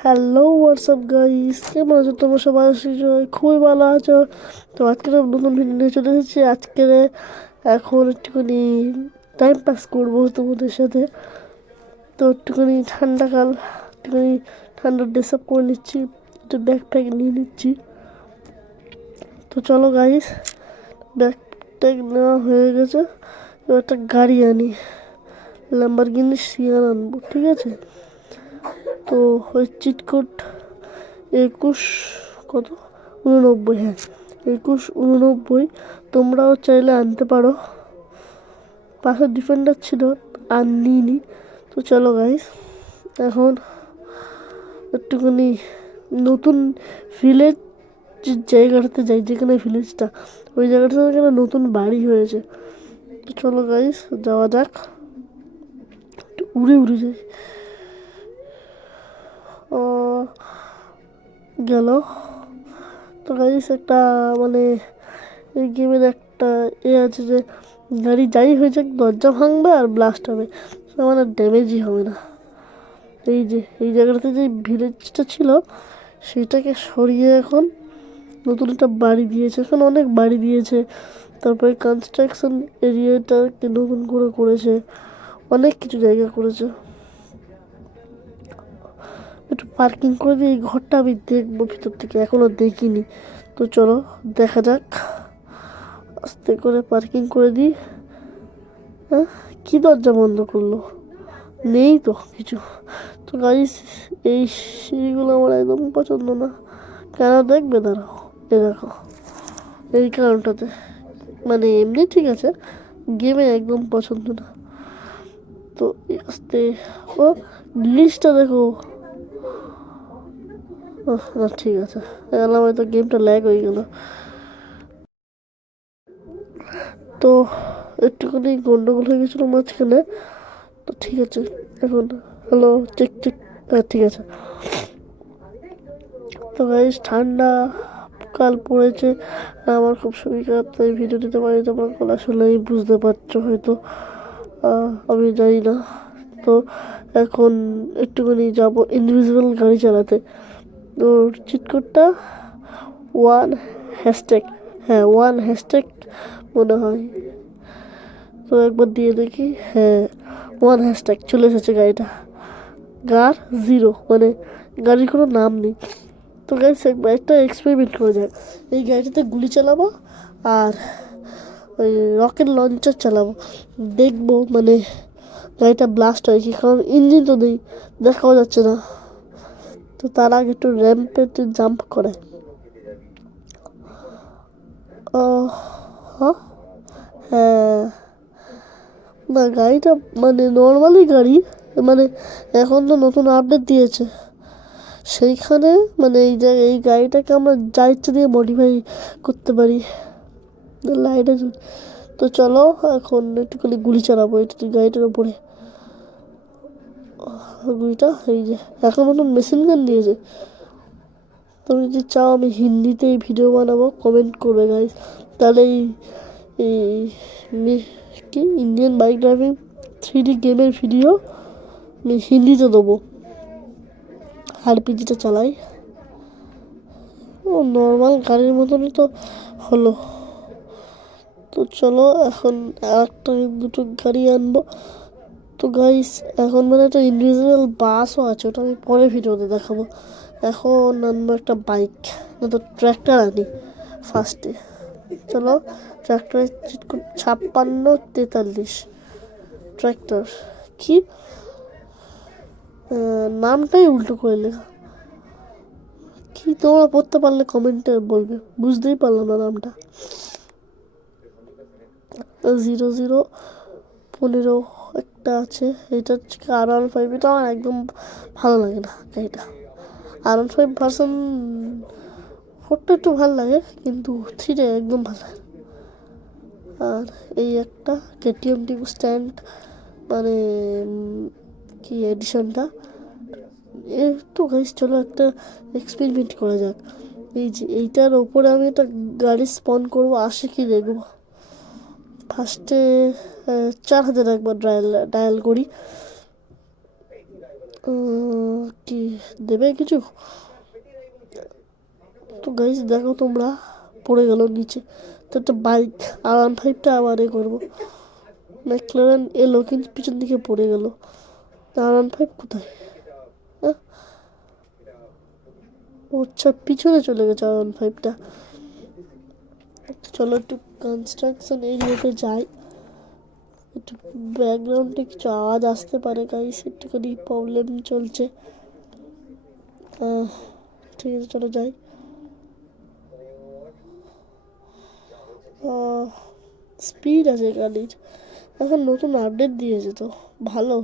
Hello WhatsApp guys, কেমন আছো তোমরা সবাই? খুবই ভালো আছো। তো আজকে নতুন ভিডিও নিয়ে চলে এসেছি। আজকে এখন একটুখানি টাইম পাস করবো তোমাদের সাথে। তো একটুখানি ঠান্ডাকাল, একটুখানি ঠান্ডার ড্রেস আপ করে নিচ্ছি, একটু ব্যাগ প্যাক নিয়ে নিচ্ছি। তো চলো গাইস, ব্যাগ ট্যাগ নেওয়া হয়ে গেছে। এবার একটা গাড়ি আনি, ল্যাম্বরগিনি সিয়ান আনবো, ঠিক আছে? তো ওই চিটকোট 21 কত 89, হ্যাঁ 2189 তোমরাও চাইলে আনতে পারো। পাশে ডিফেন্ডার ছিল, আর নিইনি। তো চলো গাইস, এখন একটুখানি নতুন ভিলেজ জায়গাটাতে যাই, যেখানে ভিলেজটা, ওই জায়গাটাতে এখানে নতুন বাড়ি হয়েছে। তো চলো গাইস, যাওয়া যাক। একটু উড়ে উড়ে যাই। ও গেল। তো গাইস, একটা মানে এই গেমের একটা আছে যে গাড়ি যাই হয়ে যাক দরজা ভাঙবে আর ব্লাস্ট হবে, মানে ড্যামেজই হবে না। এই যে এই জায়গাটাতে যে ভিলেজটা ছিল সেটাকে সরিয়ে এখন নতুন একটা বাড়ি দিয়েছে। এখন অনেক বাড়ি দিয়েছে, তারপরে কনস্ট্রাকশন এরিয়াটাকে নতুন করে করেছে, অনেক কিছু জায়গা করেছে। একটু পার্কিং করে দিয়ে এই ঘরটা আমি দেখবো ভিতর থেকে, এখনো দেখিনি। তো চলো দেখা যাক। আস্তে করে পার্কিং করে দিই। হ্যাঁ, কি দরজা বন্ধ করলো? নেই তো কিছু। তো গাইস, এই সিঁড়িগুলো আমার একদম পছন্দ না। কেন দেখবে? দাঁড়াও, এ দেখো, এই কারণটাতে। মানে এমনি ঠিক আছে, গেমে একদম পছন্দ না। তো আস্তে, ও লিস্টটা দেখো। না ঠিক আছে, এলাম, হয়তো গেমটা ল্যাগ হয়ে গেল। তো একটুখানি গন্ডগোল হয়ে গেছিলো মাঝখানে। তো ঠিক আছে, এখন হ্যালো, চেক চেক, হ্যাঁ ঠিক আছে। তো গাইস, ঠান্ডা কাল পড়েছে, আমার খুব শরীর খারাপ, তাই ভিডিও দিতে পারি। তোমরা গলা শুনেই বুঝতে পারছো হয়তো, আমি জানি না। তো এখন একটুখানি যাব ইনভিজিবল গাড়ি চালাতে। ওর চিটকোডটা 1#, হ্যাঁ 1# মনে হয়। তো একবার দিয়ে দেখি, হ্যাঁ 1# চলে এসেছে গাড়িটা। গার 0, মানে গাড়ির কোনো নাম নেই। তো গাইস, একবার একটা এক্সপেরিমেন্ট করে যাক। এই গাড়িটাতে গুলি চালাবো আর ওই রকেট লঞ্চার চালাবো, দেখবো মানে গাড়িটা ব্লাস্ট হয় কি, কারণ ইঞ্জিন তো নেই, দেখাও যাচ্ছে না। তো তার আগে একটু র্যাম্পে একটু জাম্প করে। ও হ্যাঁ, হ্যাঁ, না গাড়িটা মানে নর্মালি গাড়ি, মানে এখন তো নতুন আপডেট দিয়েছে সেইখানে, মানে এই জায়গায় এই গাড়িটাকে আমরা যা ইচ্ছে দিয়ে মডিফাই করতে পারি। লাইটে, তো চলো এখন একটুখানি গুলি চালাবো এটা গাড়িটার উপরে। গুলিটা এই যে এখন নতুন মেশিন গান দিয়েছে। তুমি যদি চাও আমি হিন্দিতে এই ভিডিও বানাবো, কমেন্ট করবে গাইজ। তাহলে এই কি ইন্ডিয়ান বাইক ড্রাইভিং 3D গেমের ভিডিও আমি হিন্দিতে দেবো। আরপিজিটা চালাই, ও নর্মাল গাড়ির মতনই তো হলো। তো চলো এখন একটা দুটো গাড়ি আনবো। তো গাইস, এখন মানে একটা ইনভিজিবল বাসও আছে, ওটা আমি পরে ভিডিওতে দেখাবো। এখন আনবো একটা বাইক, না তো ট্র্যাক্টর আনি ফার্স্টে। চলো, ট্র্যাক্টরের 5643 ট্র্যাক্টর, কি নামটাই উল্টো করে লেখা। কি তোমরা পড়তে পারলে কমেন্টে বলবে, বুঝতেই পারলাম না নামটা। 0015 একটা আছে, এটা হচ্ছে R15। এটা আমার একদম ভালো লাগে না গাড়িটা। R15 ভার্সন 4টা একটু ভালো লাগে, কিন্তু 3 একদম ভালো লাগে। আর এই একটা KTM ডিউ স্ট্যান্ড, মানে কি এডিশনটা। তো গাইস, চলো একটা এক্সপেরিমেন্ট করা যাক। এই যে এইটার ওপরে আমি একটা গাড়ি স্পন করবো, আসে কি দেখবো। ফার্স্টে 4000 একবার ডায়াল করি। কি দেবে কিছু? তো গাইস দেখো তোমরা, পড়ে গেল নিচে। তো একটা বাইক R15টা আবার করবো। ম্যাকলারেন এলো কিন্তু পিছন দিকে পড়ে গেল। R15 কোথায়? আচ্ছা পিছনে চলে গেছে R15টা। চলো একটু কনস্ট্রাকশন এরিয়াতে যাই। একটু ব্যাকগ্রাউন্ডে কিছু আওয়াজ আসতে পারে গাইস, একটুখানি প্রবলেম চলছে। ঠিক আছে চলো যাই। স্পিড আছে গাড়ির, এখন নতুন আপডেট দিয়েছে তো ভালো।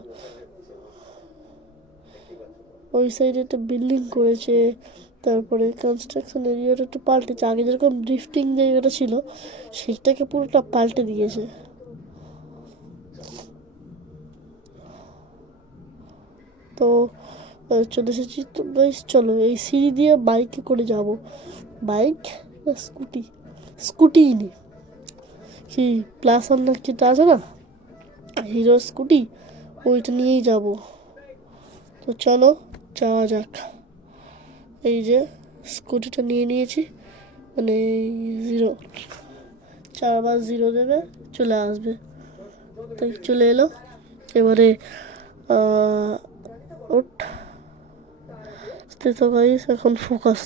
ওই সাইডে একটা বিল্ডিং করেছে, তারপরে কনস্ট্রাকশন এরিয়াটা একটু পাল্টেছে। আগে যেরকম ড্রিফটিং জায়গাটা ছিল সেইটাকে পুরোটা পাল্টে দিয়েছে। তো চলে এসেছি। তো গাইস চলো এই সিঁড়ি দিয়ে বাইকে করে যাব। বাইক না স্কুটি? স্কুটিই নি, কি প্লাস ওয়ান যেটা আছে না, হিরো স্কুটি, ওইটা নিয়েই যাব। তো চলো যাওয়া যাক। এই যে স্কুটিটা নিয়ে নিয়েছি, মানে 0, 4 বার 0 দেবে চলে আসবে। তাই চলে এলো। এবারে ওঠ। তো গাইস এখন ফোকাস,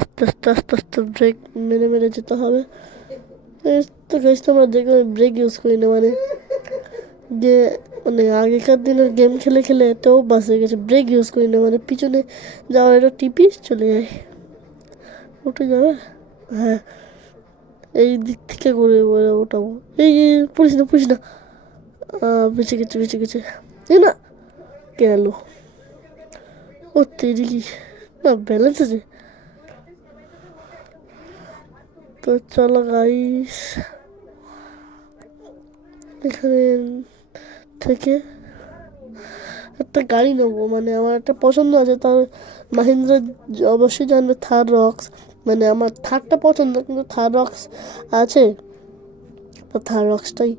আস্তে আস্তে আস্তে আস্তে ব্রেক মেরে মেরে যেতে হবে। তো গাইস তোমরা দেখবে ব্রেক ইউজ করি না, মানে যে মানে আগেকার দিনের গেম খেলে খেলে এটাও বাস হয়ে গেছে। ব্রেক ইউজ করি না, মানে পিছনে যাওয়ার একটা টিপি চলে যায়। উঠে যাবে, হ্যাঁ এই দিক থেকে করে ওঠাবো। এই পড়িস না পড়িস না, বেঁচে গেছে বেঁচে গেছে। এই না গেল, ও তেরি কি না ব্যালেন্স আছে। তো চলো গাইস এখানে থেকে একটা গাড়ি নেবো, মানে আমার একটা পছন্দ আছে। তার মাহিন্দ্রা অবশ্যই জানবে, থার রক্স। মানে আমার থারটা পছন্দ কিন্তু থার রক্স আছে, তো থার রক্সটাই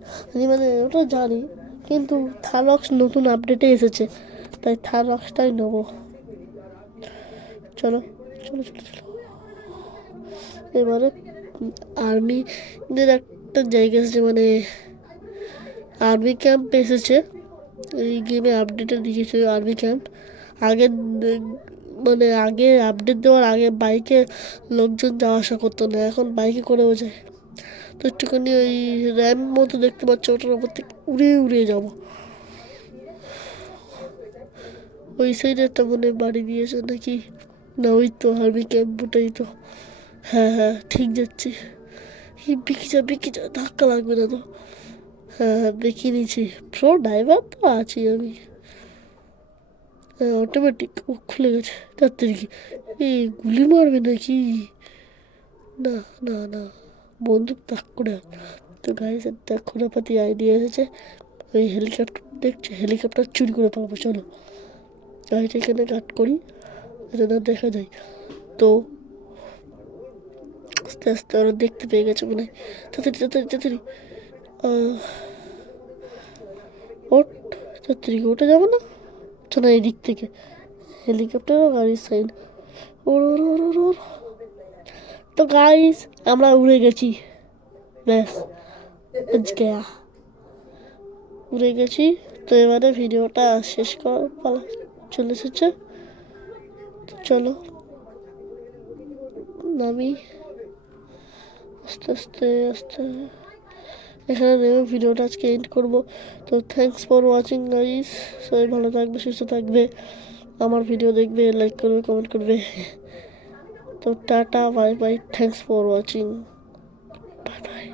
মানে ওটা জানি, কিন্তু থার রক্স নতুন আপডেটে এসেছে, তাই থার রক্সটাই নেবো। চলো চলো চলো চলো। এবারে আর্মিদের একটা জায়গা এসেছে, মানে আর্মি ক্যাম্প এসেছে। এই গেমে আপডেটে দিয়েছে আর্মি ক্যাম্প। আগে মানে আগে আপডেট দেওয়ার আগে বাইকে লোকজন যাওয়া আসা করতো না, এখন বাইকে করেও যায়। তো একটুখানি ওই র্যাম্প মতো দেখতে পাচ্ছ, ওটার উপর থেকে উড়ে উড়ে যাবো। ওই সাইডে একটা মনে বাড়ি দিয়েছে নাকি, না ওই তো আর্মি ক্যাম্প, ওটাই তো। হ্যাঁ হ্যাঁ ঠিক যাচ্ছি। বিকি যা ধাক্কা লাগবে না তো? হ্যাঁ হ্যাঁ দেখে নিয়েছি, প্রো ড্রাইভার তো আছি আমি। হ্যাঁ অটোমেটিক ও খুলে গেছে। তাড়াতাড়ি কি এই গুলি মারবে নাকি? না না না, বন্দুক তাক করে। তো গাইস একটা খোরাপাতি আইডিয়া এসেছে, ওই হেলিকপ্টার দেখছে, হেলিকপ্টার চুরি করে পাবো। চলো গাড়িটা এখানে কাট করি যাতে না দেখা যায়। তো আস্তে আস্তে ওরা দেখতে পেয়ে গেছে মনে হয়। তাড়াতাড়ি তাড়াতাড়ি তাড়াতাড়ি ওঠ, তাড়াতাড়ি ওঠে যাবো না? চলো এই দিক থেকে হেলিকপ্টার ও গাড়ির সাইড। ওর ওর ওর ওর ওর। তো গাইস আমরা উড়ে গেছি, ব্যাস গয়া, উড়ে গেছি। তো এবারে ভিডিওটা শেষ করার পালা চলে এসেছে। চলো নামি আস্তে আস্তে আস্তে, এখানে নেমে ভিডিওটা আজকে এন্ড করবো। তো থ্যাংকস ফর ওয়াচিং গাইস, সবাই ভালো থাকবে সুস্থ থাকবে, আমার ভিডিও দেখবে, লাইক করবে, কমেন্ট করবে। তো tata bye bye, thanks for watching, bye bye.